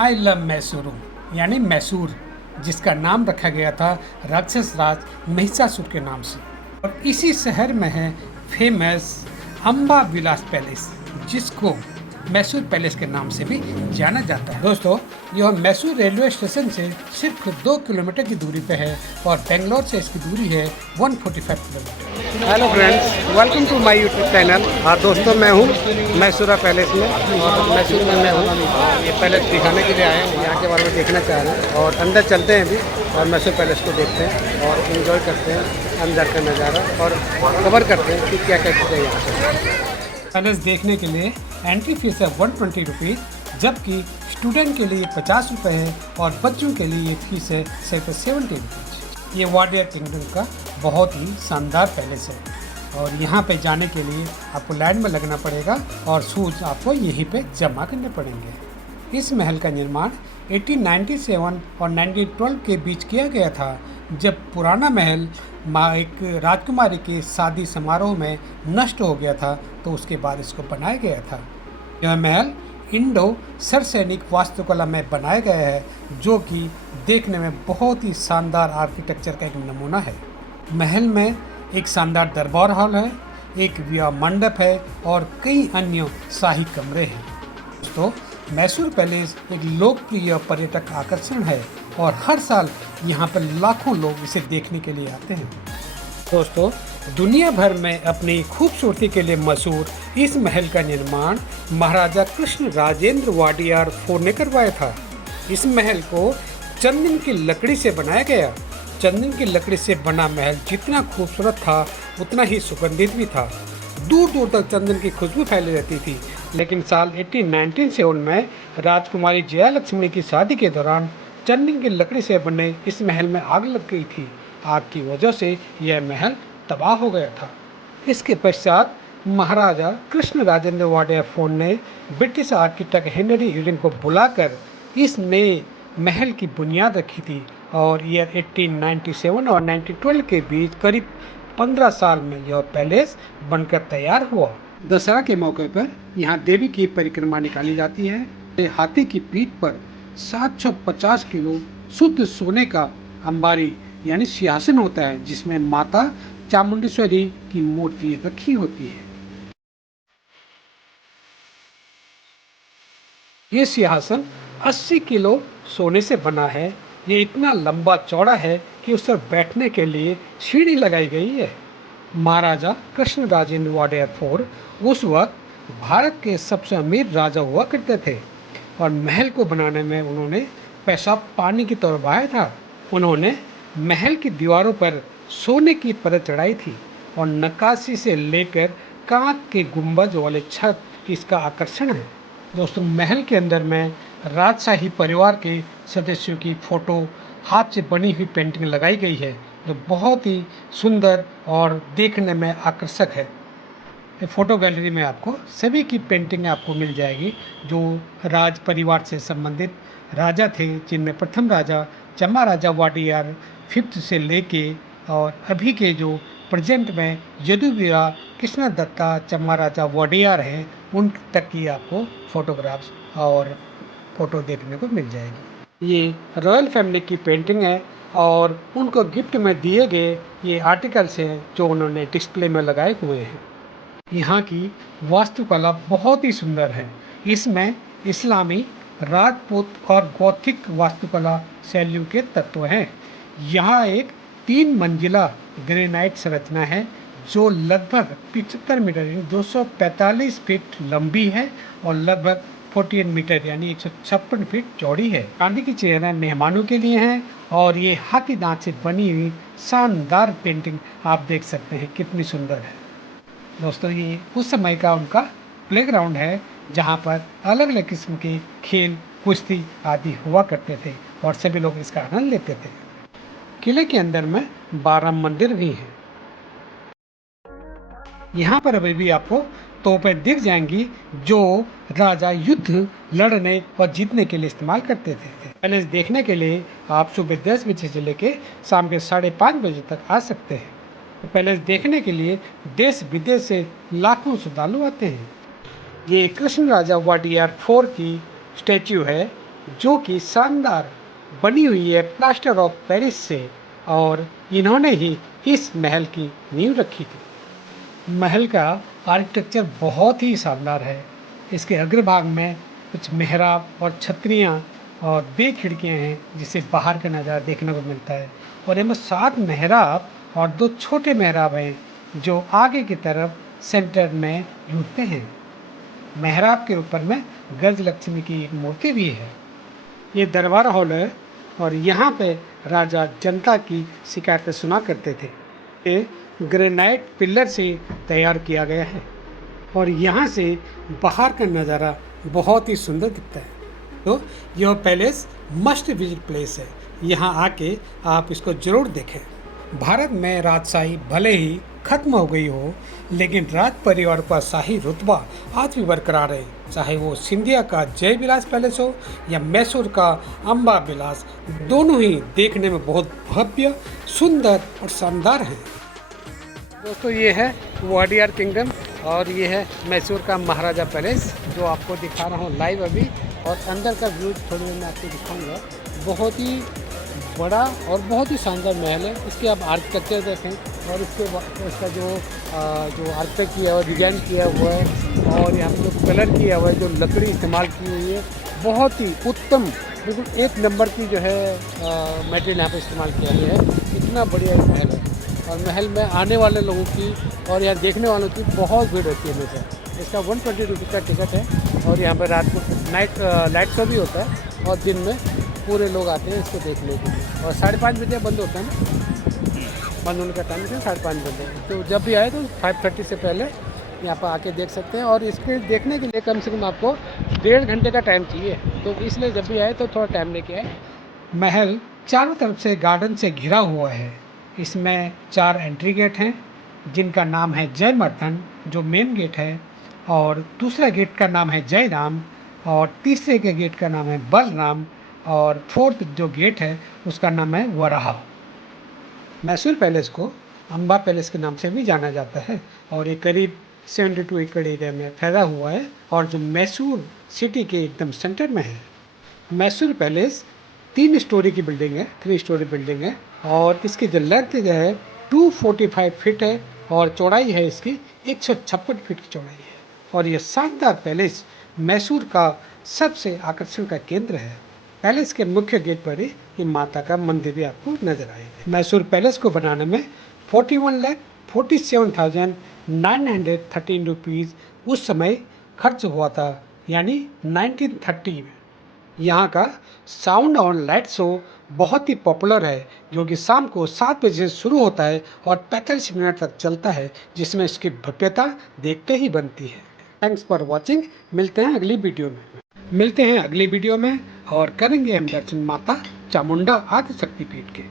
I love Mysuru यानी मैसूर, जिसका नाम रखा गया था राक्षस राज महिषासुर के नाम से। और इसी शहर में है फेमस अम्बा विलास पैलेस, जिसको मैसूर पैलेस के नाम से भी जाना जाता है। दोस्तों, यह मैसूर रेलवे स्टेशन से सिर्फ 2 किलोमीटर की दूरी पे है और बेंगलोर से इसकी दूरी है 145 kilometre. Hello friends, welcome to my YouTube channel. हाँ दोस्तों, मैं हूँ मैसूरा पैलेस में और मैसूर में मैं हूँ। ये पैलेस दिखाने के लिए आए हैं, यहाँ के बारे में देखना चाह रहे हैं और अंदर चलते हैं अभी और मैसूर पैलेस को देखते हैं और इन्जॉय करते हैं अंदर का नज़ारा और कवर करते हैं कि क्या क्या चीज़ें यहाँ पर। पैलेस देखने के लिए एंट्री फीस है 120 रुपीज़, जबकि स्टूडेंट के लिए 50 रुपये है और बच्चों के लिए फीस है सिर्फ 70 रुपीज़। ये वाडिया किंगडम का बहुत ही शानदार पैलेस है और यहाँ पे जाने के लिए आपको लाइन में लगना पड़ेगा और शूज़ आपको यहीं पे जमा करने पड़ेंगे। इस महल का निर्माण 1897 और 1912 के बीच किया गया था, जब पुराना महल एक राजकुमारी के शादी समारोह में नष्ट हो गया था, तो उसके बाद इसको बनाया गया था। यह महल इंडो सरसैनिक वास्तुकला में बनाया गया है, जो कि देखने में बहुत ही शानदार आर्किटेक्चर का एक नमूना है। महल में एक शानदार दरबार हॉल है, एक विवाह मंडप है और कई अन्य शाही कमरे हैं। दोस्तों, मैसूर पैलेस एक लोकप्रिय पर्यटक आकर्षण है और हर साल यहाँ पर लाखों लोग इसे देखने के लिए आते हैं। दोस्तों, दुनिया भर में अपनी खूबसूरती के लिए मशहूर इस महल का निर्माण महाराजा कृष्ण राजेंद्र वाडियार 4 ने करवाया था। इस महल को चंदन की लकड़ी से बनाया गया। चंदन की लकड़ी से बना महल जितना खूबसूरत था, उतना ही सुगंधित भी था। दूर दूर तक चंदन की खुशबू फैली रहती थी। लेकिन साल 1897 में राजकुमारी जया लक्ष्मी की शादी के दौरान चंदन की लकड़ी से बने इस महल में आग लग गई थी। आग की वजह से यह महल तबाह हो गया था। इसके पश्चात महाराजा कृष्ण राजेंद्र वाडिया 4 ने ब्रिटिश आर्किटेक्ट हेनरी ईडन को बुलाकर इस नए महल की बुनियाद रखी थी और ईयर 1897 और 1912 के बीच करीब 15 साल में यह पैलेस बनकर तैयार हुआ। दशहरा के मौके पर यहाँ देवी की परिक्रमा निकाली जाती है। हाथी की पीठ पर 750 किलो शुद्ध सोने का अंबारी यानी सिंहासन होता है, जिसमें माता चामुंडेश्वरी की मूर्ति रखी होती है। ये सिंहासन 80 किलो सोने से बना है। ये इतना लंबा चौड़ा है कि उस पर बैठने के लिए सीढ़ी लगाई गई है। महाराजा कृष्ण राजेंद्र वाडिया 4 उस वक्त भारत के सबसे अमीर राजा हुआ करते थे और महल को बनाने में उन्होंने पैसा पानी की तरह बहाया था। उन्होंने महल की दीवारों पर सोने की परत चढ़ाई थी और नक्काशी से लेकर कांच के गुंबज वाले छत इसका आकर्षण है। दोस्तों, महल के अंदर में राजशाही परिवार के सदस्यों की फोटो हाथ से बनी हुई पेंटिंग लगाई गई है, जो बहुत ही सुंदर और देखने में आकर्षक है। फोटो गैलरी में आपको सभी की पेंटिंग आपको मिल जाएगी, जो राज परिवार से संबंधित राजा थे, जिनमें प्रथम राजा चम्मा राजा वाडियार 5th से लेके और अभी के जो प्रेजेंट में यदुवीरा कृष्ण दत्ता चम्मा राजा वाडियार हैं, उन तक की आपको फोटोग्राफ्स और फोटो देखने को मिल जाएगी। ये रॉयल फैमिली की पेंटिंग है और उनको गिफ्ट में दिए गए ये आर्टिकल्स हैं, जो उन्होंने डिस्प्ले में लगाए हुए हैं। यहाँ की वास्तुकला बहुत ही सुंदर है। इसमें इस्लामी, राजपूत और गॉथिक वास्तुकला शैलियों के तत्व हैं। यहाँ एक 3 मंजिला ग्रेनाइट संरचना है, जो लगभग 75 मीटर यानी 245 फीट लंबी है और लगभग 48 मीटर यानी 156 फीट चौड़ी है। गांधी की चेहरा मेहमानों के लिए है और ये हाथी दांत से बनी हुई शानदार पेंटिंग आप देख सकते हैं कितनी सुंदर है। दोस्तों, ये उस समय का उनका प्लेग्राउंड है, जहाँ पर अलग अलग किस्म के खेल, कुश्ती आदि हुआ करते थे और सभी लोग इसका आनंद लेते थे। किले के अंदर में 12 मंदिर भी हैं। यहाँ पर अभी भी आपको तोपें दिख जाएंगी, जो राजा युद्ध लड़ने और जीतने के लिए इस्तेमाल करते थे। पैलेस देखने के लिए आप सुबह 10 बजे से लेकर शाम के 5:30 बजे तक आ सकते हैं। पैलेस देखने के लिए देश विदेश से लाखों श्रद्धालु आते हैं। ये कृष्ण राजा वाडियार 4 की स्टैच्यू है। जो कि शानदार बनी हुई है प्लास्टर ऑफ पेरिस से, और इन्होंने ही इस महल की नींव रखी थी। महल का आर्किटेक्चर बहुत ही शानदार है। इसके अग्रभाग में कुछ मेहराब और छतरियाँ और बे खिड़कियाँ हैं जिससे बाहर का नज़ारा देखने को मिलता है, और इनमें 7 मेहराब और 2 छोटे मेहराब हैं जो आगे की तरफ सेंटर में जुड़ते हैं। मेहराब के ऊपर में गज लक्ष्मी की एक मूर्ति भी है। ये दरबार हॉल है और यहाँ पे राजा जनता की शिकायतें सुना करते थे। ये ग्रेनाइट पिलर से तैयार किया गया है और यहाँ से बाहर का नज़ारा बहुत ही सुंदर दिखता है। तो यह पैलेस मस्ट विजिट प्लेस है, यहाँ आके आप इसको ज़रूर देखें। भारत में राजशाही भले ही खत्म हो गई हो, लेकिन राज परिवार का शाही रुतबा आज भी बरकरार है, चाहे वो सिंधिया का जय विलास पैलेस हो या मैसूर का अम्बा विलास। दोनों ही देखने में बहुत भव्य, सुंदर और शानदार हैं। दोस्तों, ये है वाडियार किंगडम और ये है मैसूर का महाराजा पैलेस जो आपको दिखा रहा हूँ लाइव अभी, और अंदर का व्यू थोड़ी देर में आपको दिखाऊंगा। बहुत ही बड़ा और बहुत ही शानदार महल है। इसके आप आर्किटेक्चर देखें और इसका जो आर्किटेक्ट किया हुआ, डिजाइन किया हुआ है, और यहाँ पे जो कलर किया हुआ है, जो लकड़ी इस्तेमाल की हुई है, बहुत ही उत्तम, बिल्कुल एक नंबर की जो है मटेरियल यहाँ पे इस्तेमाल किया गया है। इतना बढ़िया एक महल है और महल में आने वाले लोगों की और यहाँ देखने वालों की बहुत भीड़ रहती है हमेशा। इसका 120 रुपीज़ का टिकट है और यहाँ पर रात को लाइट शो भी होता है और दिन में पूरे लोग आते हैं इसको देखने के लिए। और 5:30 बजे बंद होता है ना, बंद होने का टाइम है 5:30 बजे। तो जब भी आए तो 5:30 से पहले यहाँ पर आके देख सकते हैं, और इसके देखने के लिए कम से कम आपको 1.5 घंटे का टाइम चाहिए। तो इसलिए जब भी आए तो थोड़ा टाइम लेके आए। महल चारों तरफ से गार्डन से घिरा हुआ है। इसमें 4 एंट्री गेट हैं जिनका नाम है जयवर्धन जो मेन गेट है, और दूसरा गेट का नाम है जयराम, और तीसरे के गेट का नाम है बलराम, और 4th जो गेट है उसका नाम है वराह। मैसूर पैलेस को अम्बा पैलेस के नाम से भी जाना जाता है और ये करीब 72 एकड़ एरिया में फैला हुआ है और जो मैसूर सिटी के एकदम सेंटर में है। मैसूर पैलेस 3 स्टोरी की बिल्डिंग है, 3 स्टोरी बिल्डिंग है, और इसकी जो लेंथ जो है 245 फीट है और चौड़ाई है इसकी 156 फीट की चौड़ाई है। और ये शानदार पैलेस मैसूर का सबसे आकर्षण का केंद्र है। पैलेस के मुख्य गेट पर ही ये माता का मंदिर भी आपको नजर आएगा। मैसूर पैलेस को बनाने में 41,47,913 रुपीज़ उस समय खर्च हुआ था, यानी 1930 में। यहाँ का साउंड और लाइट शो बहुत ही पॉपुलर है, जो कि शाम को 7 बजे से शुरू होता है और 45 मिनट तक चलता है, जिसमें इसकी भव्यता देखते ही बनती है। Thanks for watching. मिलते हैं अगली वीडियो में और करेंगे हम दर्शन माता चामुंडा आदि शक्तिपीठ के।